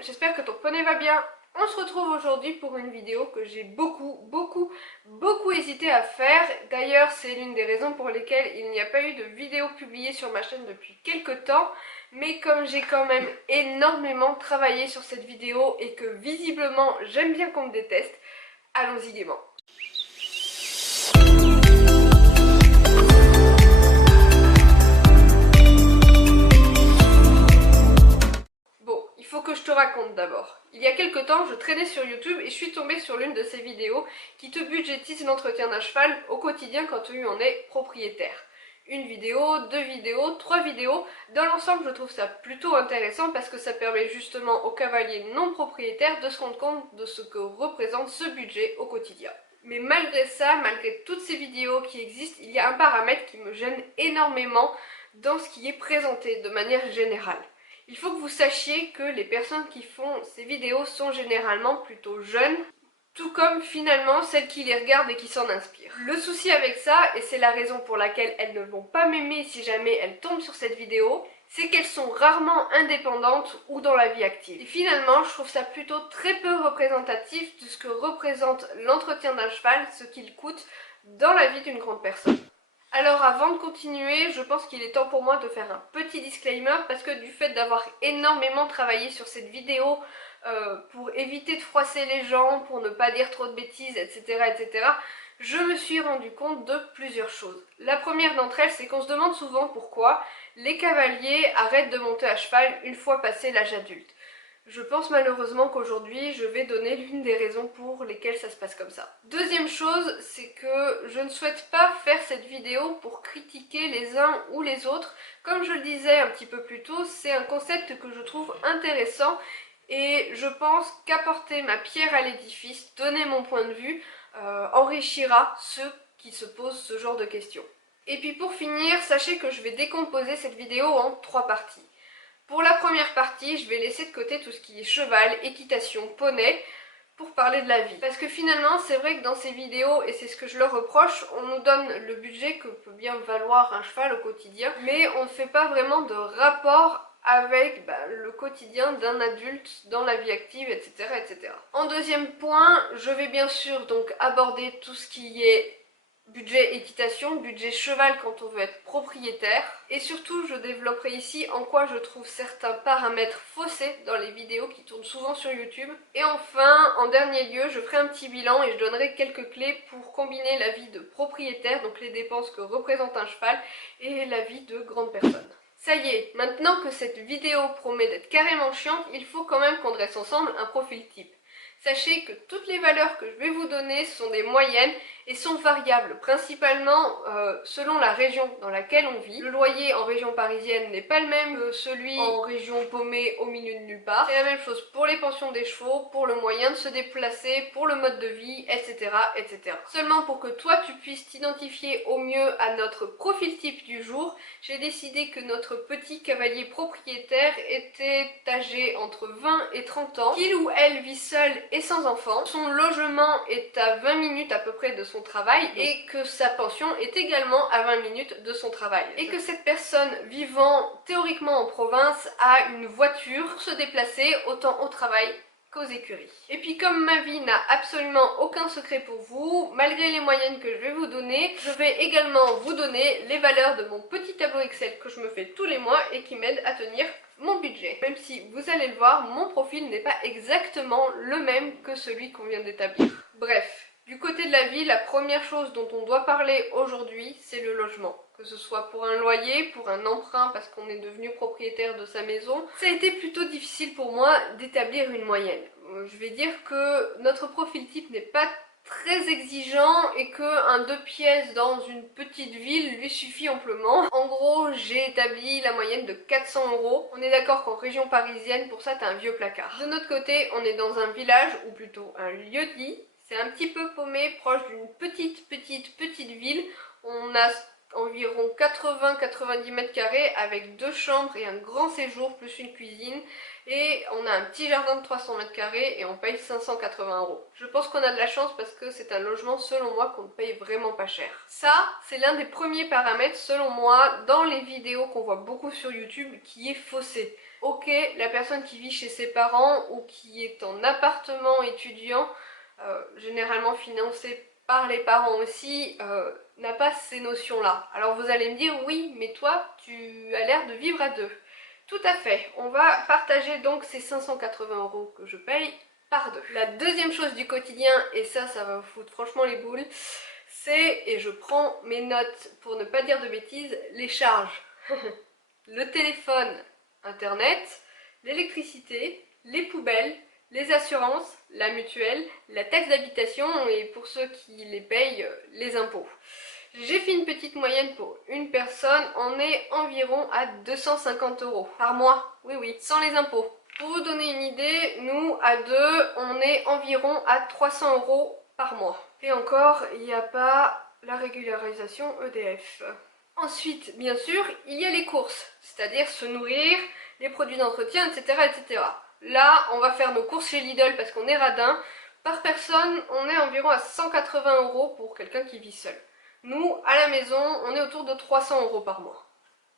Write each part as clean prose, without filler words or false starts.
j'espère que ton poney va bien. On se retrouve aujourd'hui pour une vidéo que j'ai beaucoup hésité à faire. D'ailleurs, c'est l'une des raisons pour lesquelles il n'y a pas eu de vidéo publiée sur ma chaîne depuis quelques temps. Mais comme j'ai quand même énormément travaillé sur cette vidéo et que visiblement j'aime bien qu'on me déteste, allons-y gaiement. Il faut que je te raconte d'abord. Il y a quelque temps, je traînais sur YouTube et je suis tombée sur l'une de ces vidéos qui te budgétise l'entretien d'un cheval au quotidien quand tu en es propriétaire. Une vidéo, deux vidéos, trois vidéos. Dans l'ensemble, je trouve ça plutôt intéressant parce que ça permet justement aux cavaliers non propriétaires de se rendre compte de ce que représente ce budget au quotidien. Mais malgré ça, malgré toutes ces vidéos qui existent, il y a un paramètre qui me gêne énormément dans ce qui est présenté de manière générale. Il faut que vous sachiez que les personnes qui font ces vidéos sont généralement plutôt jeunes, tout comme finalement celles qui les regardent et qui s'en inspirent. Le souci avec ça, et c'est la raison pour laquelle elles ne vont pas m'aimer si jamais elles tombent sur cette vidéo, c'est qu'elles sont rarement indépendantes ou dans la vie active. Et finalement, je trouve ça plutôt très peu représentatif de ce que représente l'entretien d'un cheval, ce qu'il coûte dans la vie d'une grande personne. Alors avant de continuer, je pense qu'il est temps pour moi de faire un petit disclaimer parce que du fait d'avoir énormément travaillé sur cette vidéo pour éviter de froisser les gens, pour ne pas dire trop de bêtises, etc., je me suis rendu compte de plusieurs choses. La première d'entre elles, c'est qu'on se demande souvent pourquoi les cavaliers arrêtent de monter à cheval une fois passé l'âge adulte. Je pense malheureusement qu'aujourd'hui, je vais donner l'une des raisons pour lesquelles ça se passe comme ça. Deuxième chose, c'est que je ne souhaite pas faire cette vidéo pour critiquer les uns ou les autres. Comme je le disais un petit peu plus tôt, c'est un concept que je trouve intéressant et je pense qu'apporter ma pierre à l'édifice, donner mon point de vue, enrichira ceux qui se posent ce genre de questions. Et puis pour finir, sachez que je vais décomposer cette vidéo en trois parties. Pour la première partie, je vais laisser de côté tout ce qui est cheval, équitation, poney, pour parler de la vie. Parce que finalement, c'est vrai que dans ces vidéos, et c'est ce que je leur reproche, on nous donne le budget que peut bien valoir un cheval au quotidien, mais on ne fait pas vraiment de rapport avec le quotidien d'un adulte dans la vie active, etc. En deuxième point, je vais bien sûr donc aborder tout ce qui est budget équitation, budget cheval quand on veut être propriétaire. Et surtout, je développerai ici en quoi je trouve certains paramètres faussés dans les vidéos qui tournent souvent sur YouTube. Et enfin, en dernier lieu, je ferai un petit bilan et je donnerai quelques clés pour combiner la vie de propriétaire, donc les dépenses que représente un cheval, et la vie de grande personne. Ça y est, maintenant que cette vidéo promet d'être carrément chiante, il faut quand même qu'on dresse ensemble un profil type. Sachez que toutes les valeurs que je vais vous donner sont des moyennes et sont variables, principalement selon la région dans laquelle on vit. Le loyer en région parisienne n'est pas le même que celui en région paumée au milieu de nulle part. C'est la même chose pour les pensions des chevaux, pour le moyen de se déplacer, pour le mode de vie, etc. Seulement pour que toi tu puisses t'identifier au mieux à notre profil type du jour, j'ai décidé que notre petit cavalier propriétaire était âgé entre 20 et 30 ans, qu'il ou elle vit seul et sans enfant. Son logement est à 20 minutes à peu près de son travail et que sa pension est également à 20 minutes de son travail. Et que cette personne vivant théoriquement en province a une voiture pour se déplacer autant au travail qu'aux écuries. Et puis comme ma vie n'a absolument aucun secret pour vous, malgré les moyennes que je vais vous donner, je vais également vous donner les valeurs de mon petit tableau Excel que je me fais tous les mois et qui m'aide à tenir mon budget. Même si vous allez le voir, mon profil n'est pas exactement le même que celui qu'on vient d'établir. Bref, du côté de la vie, la première chose dont on doit parler aujourd'hui, c'est le logement. Que ce soit pour un loyer, pour un emprunt parce qu'on est devenu propriétaire de sa maison, ça a été plutôt difficile pour moi d'établir une moyenne. Je vais dire que notre profil type n'est pas très exigeant et qu'un 2 pièces dans une petite ville lui suffit amplement. En gros, j'ai établi la moyenne de 400 €. On est d'accord qu'en région parisienne, pour ça, t'as un vieux placard. De notre côté, on est dans un village, ou plutôt un lieu-dit. C'est un petit peu paumé, proche d'une petite ville. On a environ 80-90 mètres carrés avec 2 chambres et un grand séjour plus une cuisine. Et on a un petit jardin de 300 mètres carrés et on paye 580 €. Je pense qu'on a de la chance parce que c'est un logement selon moi qu'on ne paye vraiment pas cher. Ça, c'est l'un des premiers paramètres selon moi dans les vidéos qu'on voit beaucoup sur YouTube qui est faussé. Ok, la personne qui vit chez ses parents ou qui est en appartement étudiant, généralement financé par les parents aussi, n'a pas ces notions-là. Alors vous allez me dire, oui, mais toi, tu as l'air de vivre à deux. Tout à fait, on va partager donc ces 580 € que je paye par deux. La deuxième chose du quotidien, et ça va vous foutre franchement les boules, c'est, et je prends mes notes pour ne pas dire de bêtises, les charges. Le téléphone, internet, l'électricité, les poubelles, les assurances, la mutuelle, la taxe d'habitation et pour ceux qui les payent, les impôts. J'ai fait une petite moyenne pour une personne, on est environ à 250 € par mois, oui oui, sans les impôts. Pour vous donner une idée, nous à deux, on est environ à 300 € par mois. Et encore, il n'y a pas la régularisation EDF. Ensuite, bien sûr, il y a les courses, c'est-à-dire se nourrir, les produits d'entretien, etc., etc. Là, on va faire nos courses chez Lidl parce qu'on est radin. Par personne, on est environ à 180 € pour quelqu'un qui vit seul. Nous, à la maison, on est autour de 300 € par mois.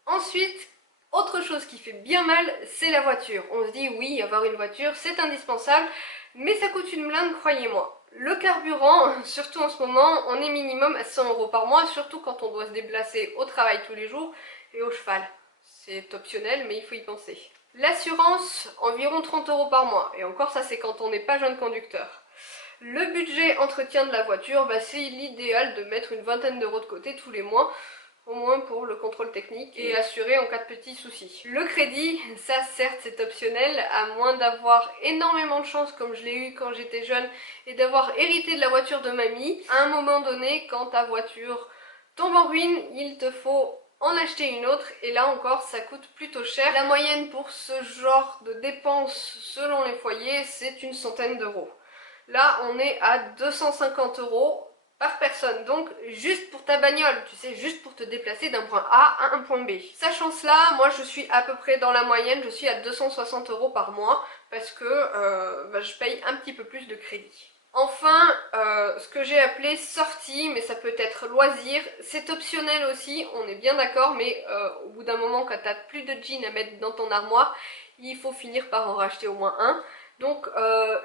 Ensuite, autre chose qui fait bien mal, c'est la voiture. On se dit oui, avoir une voiture, c'est indispensable, mais ça coûte une blinde, croyez-moi. Le carburant, surtout en ce moment, on est minimum à 100 € par mois, surtout quand on doit se déplacer au travail tous les jours et au cheval. C'est optionnel, mais il faut y penser. L'assurance, environ 30 € par mois, et encore ça c'est quand on n'est pas jeune conducteur. Le budget entretien de la voiture, c'est l'idéal de mettre une vingtaine d'euros de côté tous les mois, au moins pour le contrôle technique et assurer en cas de petits soucis. Le crédit, ça certes c'est optionnel, à moins d'avoir énormément de chance comme je l'ai eu quand j'étais jeune et d'avoir hérité de la voiture de mamie. À un moment donné, quand ta voiture tombe en ruine, il te faut en acheter une autre et là encore ça coûte plutôt cher. La moyenne pour ce genre de dépenses selon les foyers, c'est une centaine d'euros. Là on est à 250 € par personne, donc juste pour ta bagnole, tu sais, juste pour te déplacer d'un point A à un point B. Sachant cela, moi je suis à peu près dans la moyenne, je suis à 260 € par mois parce que je paye un petit peu plus de crédit. Enfin, ce que j'ai appelé sortie, mais ça peut être loisir, c'est optionnel aussi, on est bien d'accord, mais au bout d'un moment quand t'as plus de jeans à mettre dans ton armoire, il faut finir par en racheter au moins un. Donc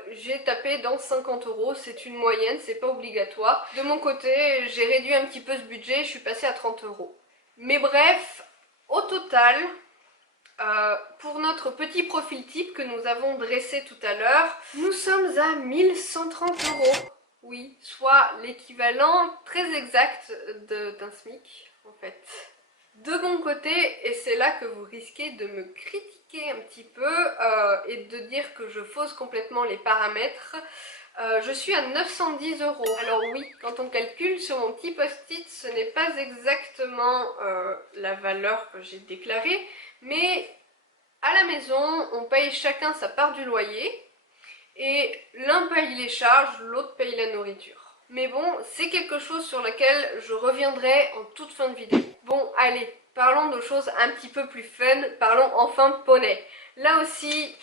j'ai tapé dans 50 €, c'est une moyenne, c'est pas obligatoire. De mon côté, j'ai réduit un petit peu ce budget, je suis passée à 30 €. Mais bref, au total, pour notre petit profil type que nous avons dressé tout à l'heure, nous sommes à 1130 €. Oui, soit l'équivalent très exact d'un SMIC en fait. De mon côté, et c'est là que vous risquez de me critiquer un petit peu et de dire que je fausse complètement les paramètres, je suis à 910 €. Alors oui, quand on calcule sur mon petit post-it, ce n'est pas exactement la valeur que j'ai déclarée, mais à la maison, on paye chacun sa part du loyer et l'un paye les charges, l'autre paye la nourriture. Mais bon, c'est quelque chose sur lequel je reviendrai en toute fin de vidéo. Bon, allez, parlons de choses un petit peu plus fun, parlons enfin poney. Là aussi,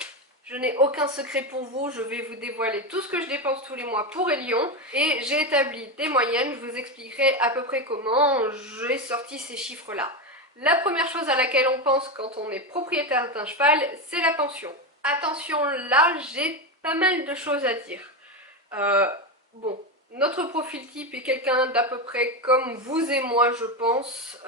je n'ai aucun secret pour vous, je vais vous dévoiler tout ce que je dépense tous les mois pour Elion. Et j'ai établi des moyennes, je vous expliquerai à peu près comment j'ai sorti ces chiffres-là. La première chose à laquelle on pense quand on est propriétaire d'un cheval, c'est la pension. Attention, là, j'ai pas mal de choses à dire. Bon, notre profil type est quelqu'un d'à peu près comme vous et moi, je pense,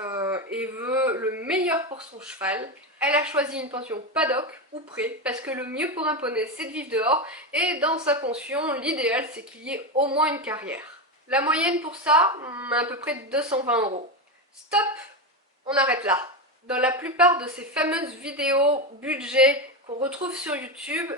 et veut le meilleur pour son cheval. Elle a choisi une pension paddock ou pré, parce que le mieux pour un poney, c'est de vivre dehors, et dans sa pension, l'idéal, c'est qu'il y ait au moins une carrière. La moyenne pour ça, à peu près 220 €. Stop! On arrête là. Dans la plupart de ces fameuses vidéos budget qu'on retrouve sur YouTube,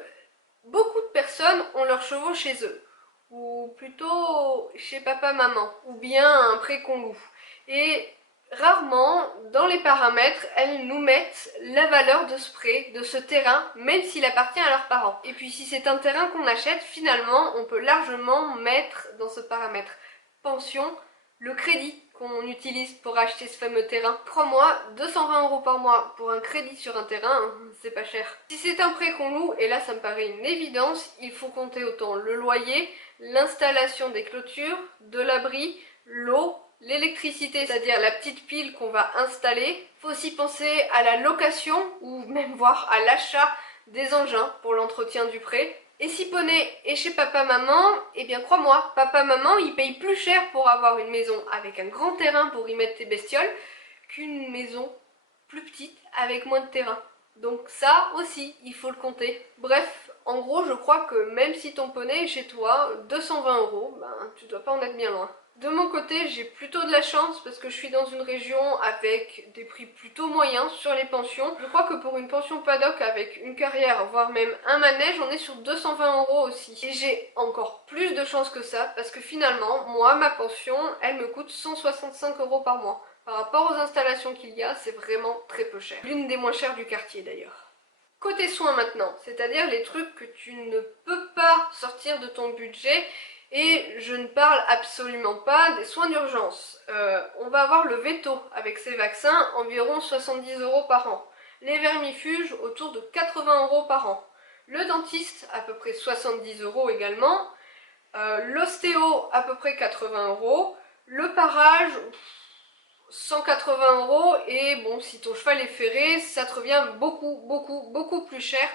beaucoup de personnes ont leurs chevaux chez eux, ou plutôt chez papa-maman, ou bien un pré qu'on loue. Et rarement, dans les paramètres, elles nous mettent la valeur de ce pré, de ce terrain, même s'il appartient à leurs parents. Et puis si c'est un terrain qu'on achète, finalement, on peut largement mettre dans ce paramètre pension le crédit qu'on utilise pour acheter ce fameux terrain. Crois-moi, 220 € par mois pour un crédit sur un terrain, c'est pas cher. Si c'est un prêt qu'on loue, et là ça me paraît une évidence, il faut compter autant le loyer, l'installation des clôtures, de l'abri, l'eau, l'électricité, c'est-à-dire la petite pile qu'on va installer. Il faut aussi penser à la location ou même voire à l'achat des engins pour l'entretien du pré. Et si poney est chez papa-maman, eh bien crois-moi, papa-maman il paye plus cher pour avoir une maison avec un grand terrain pour y mettre tes bestioles qu'une maison plus petite avec moins de terrain. Donc ça aussi, il faut le compter. Bref, en gros, je crois que même si ton poney est chez toi, 220 €, ben tu dois pas en être bien loin. De mon côté, j'ai plutôt de la chance parce que je suis dans une région avec des prix plutôt moyens sur les pensions. Je crois que pour une pension paddock avec une carrière, voire même un manège, on est sur 220 € aussi. Et j'ai encore plus de chance que ça parce que finalement, moi, ma pension, elle me coûte 165 € par mois. Par rapport aux installations qu'il y a, c'est vraiment très peu cher. L'une des moins chères du quartier d'ailleurs. Côté soins maintenant, c'est-à-dire les trucs que tu ne peux pas sortir de ton budget. Et je ne parle absolument pas des soins d'urgence. On va avoir le veto avec ces vaccins, environ 70 € par an. Les vermifuges, autour de 80 € par an. Le dentiste, à peu près 70 € également. L'ostéo, à peu près 80 €. Le parage, 180 €. Et bon, si ton cheval est ferré, ça te revient beaucoup plus cher.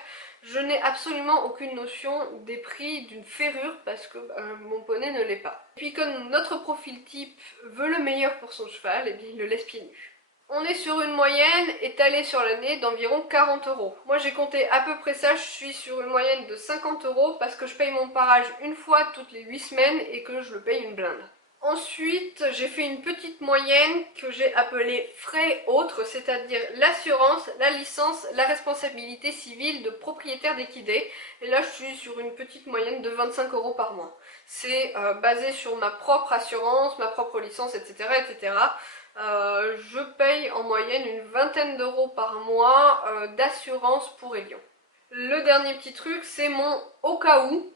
Je n'ai absolument aucune notion des prix d'une ferrure parce que mon poney ne l'est pas. Et puis comme notre profil type veut le meilleur pour son cheval, et bien il le laisse pieds nus. On est sur une moyenne étalée sur l'année d'environ 40 €. Moi j'ai compté à peu près ça, je suis sur une moyenne de 50 € parce que je paye mon parage une fois toutes les 8 semaines et que je le paye une blinde. Ensuite, j'ai fait une petite moyenne que j'ai appelée frais autres, c'est-à-dire l'assurance, la licence, la responsabilité civile de propriétaire d'équidés. Et là, je suis sur une petite moyenne de 25 € par mois. C'est basé sur ma propre assurance, ma propre licence, etc. etc. Je paye en moyenne une vingtaine d'euros par mois d'assurance pour Elion. Le dernier petit truc, c'est mon au cas où,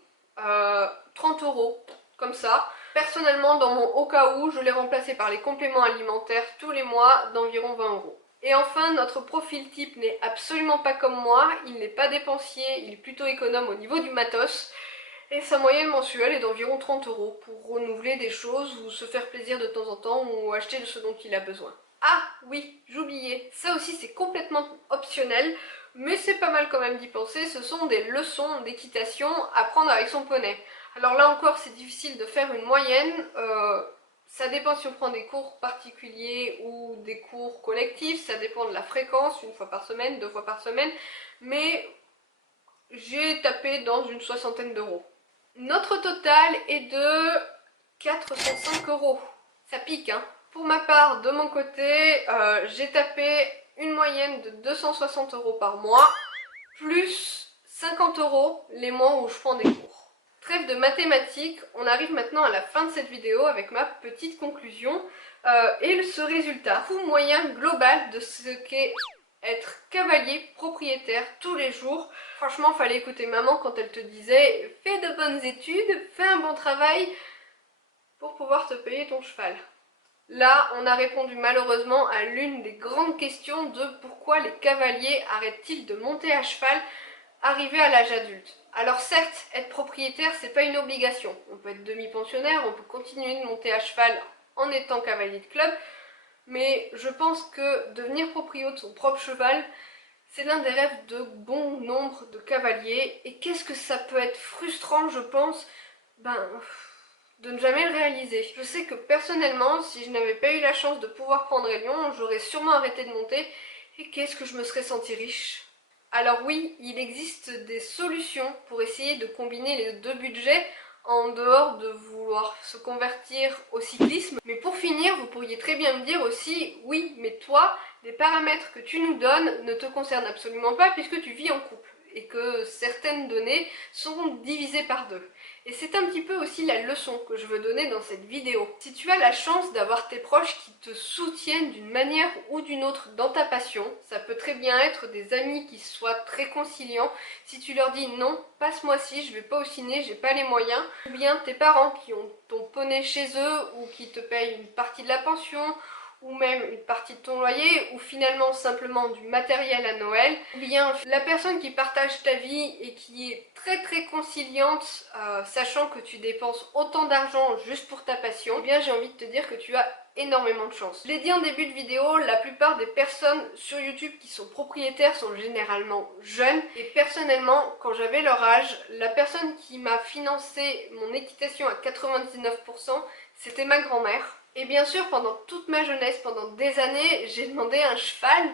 30 €, comme ça. Personnellement, dans mon au cas où, je l'ai remplacé par les compléments alimentaires tous les mois d'environ 20 €. Et enfin, notre profil type n'est absolument pas comme moi, il n'est pas dépensier, il est plutôt économe au niveau du matos. Et sa moyenne mensuelle est d'environ 30 € pour renouveler des choses ou se faire plaisir de temps en temps ou acheter ce dont il a besoin. Ah oui, j'oubliais, ça aussi c'est complètement optionnel, mais c'est pas mal quand même d'y penser, ce sont des leçons d'équitation à prendre avec son poney. Alors là encore c'est difficile de faire une moyenne, ça dépend si on prend des cours particuliers ou des cours collectifs, ça dépend de la fréquence, une fois par semaine, 2 fois par semaine, mais j'ai tapé dans une soixantaine d'euros. Notre total est de 405 €. Ça pique, hein. Pour ma part, de mon côté, j'ai tapé une moyenne de 260 € par mois, plus 50 € les mois où je prends des cours. Trêve de mathématiques, on arrive maintenant à la fin de cette vidéo avec ma petite conclusion et ce résultat. Coût moyen global de ce qu'est être cavalier propriétaire tous les jours. Franchement, fallait écouter maman quand elle te disait fais de bonnes études, fais un bon travail pour pouvoir te payer ton cheval. Là, on a répondu malheureusement à l'une des grandes questions de pourquoi les cavaliers arrêtent-ils de monter à cheval arrivé à l'âge adulte. Alors certes, être propriétaire, c'est pas une obligation. On peut être demi-pensionnaire, on peut continuer de monter à cheval en étant cavalier de club, mais je pense que devenir proprio de son propre cheval, c'est l'un des rêves de bon nombre de cavaliers. Et qu'est-ce que ça peut être frustrant, je pense, de ne jamais le réaliser. Je sais que personnellement, si je n'avais pas eu la chance de pouvoir prendre Elion, j'aurais sûrement arrêté de monter. Et qu'est-ce que je me serais sentie riche. Alors oui, il existe des solutions pour essayer de combiner les deux budgets en dehors de vouloir se convertir au cyclisme. Mais pour finir, vous pourriez très bien me dire aussi, oui, mais toi, les paramètres que tu nous donnes ne te concernent absolument pas puisque tu vis en couple et que certaines données sont divisées par 2. Et c'est un petit peu aussi la leçon que je veux donner dans cette vidéo. Si tu as la chance d'avoir tes proches qui te soutiennent d'une manière ou d'une autre dans ta passion, ça peut très bien être des amis qui soient très conciliants. Si tu leur dis non, pas ce mois-ci, je vais pas au ciné, j'ai pas les moyens, ou bien tes parents qui ont ton poney chez eux ou qui te payent une partie de la pension, ou même une partie de ton loyer, ou finalement simplement du matériel à Noël, ou bien la personne qui partage ta vie et qui est très conciliante, sachant que tu dépenses autant d'argent juste pour ta passion, eh bien j'ai envie de te dire que tu as énormément de chance. Je l'ai dit en début de vidéo, la plupart des personnes sur YouTube qui sont propriétaires sont généralement jeunes, et personnellement, quand j'avais leur âge, la personne qui m'a financé mon équitation à 99%, c'était ma grand-mère. Et bien sûr, pendant toute ma jeunesse, pendant des années, j'ai demandé un cheval,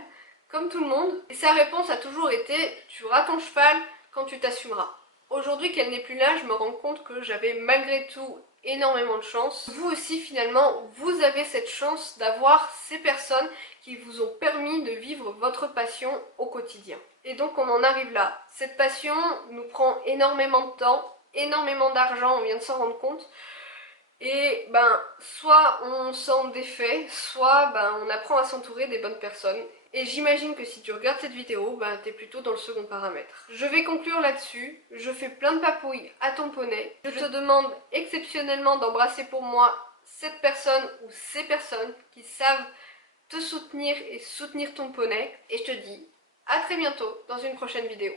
comme tout le monde, et sa réponse a toujours été « tu auras ton cheval quand tu t'assumeras ». Aujourd'hui qu'elle n'est plus là, je me rends compte que j'avais malgré tout énormément de chance. Vous aussi finalement, vous avez cette chance d'avoir ces personnes qui vous ont permis de vivre votre passion au quotidien. Et donc on en arrive là. Cette passion nous prend énormément de temps, énormément d'argent, on vient de s'en rendre compte. Et soit on s'en défait, soit on apprend à s'entourer des bonnes personnes. Et j'imagine que si tu regardes cette vidéo, t'es plutôt dans le second paramètre. Je vais conclure là-dessus. Je fais plein de papouilles à ton poney. Je te demande exceptionnellement d'embrasser pour moi cette personne ou ces personnes qui savent te soutenir et soutenir ton poney. Et je te dis à très bientôt dans une prochaine vidéo.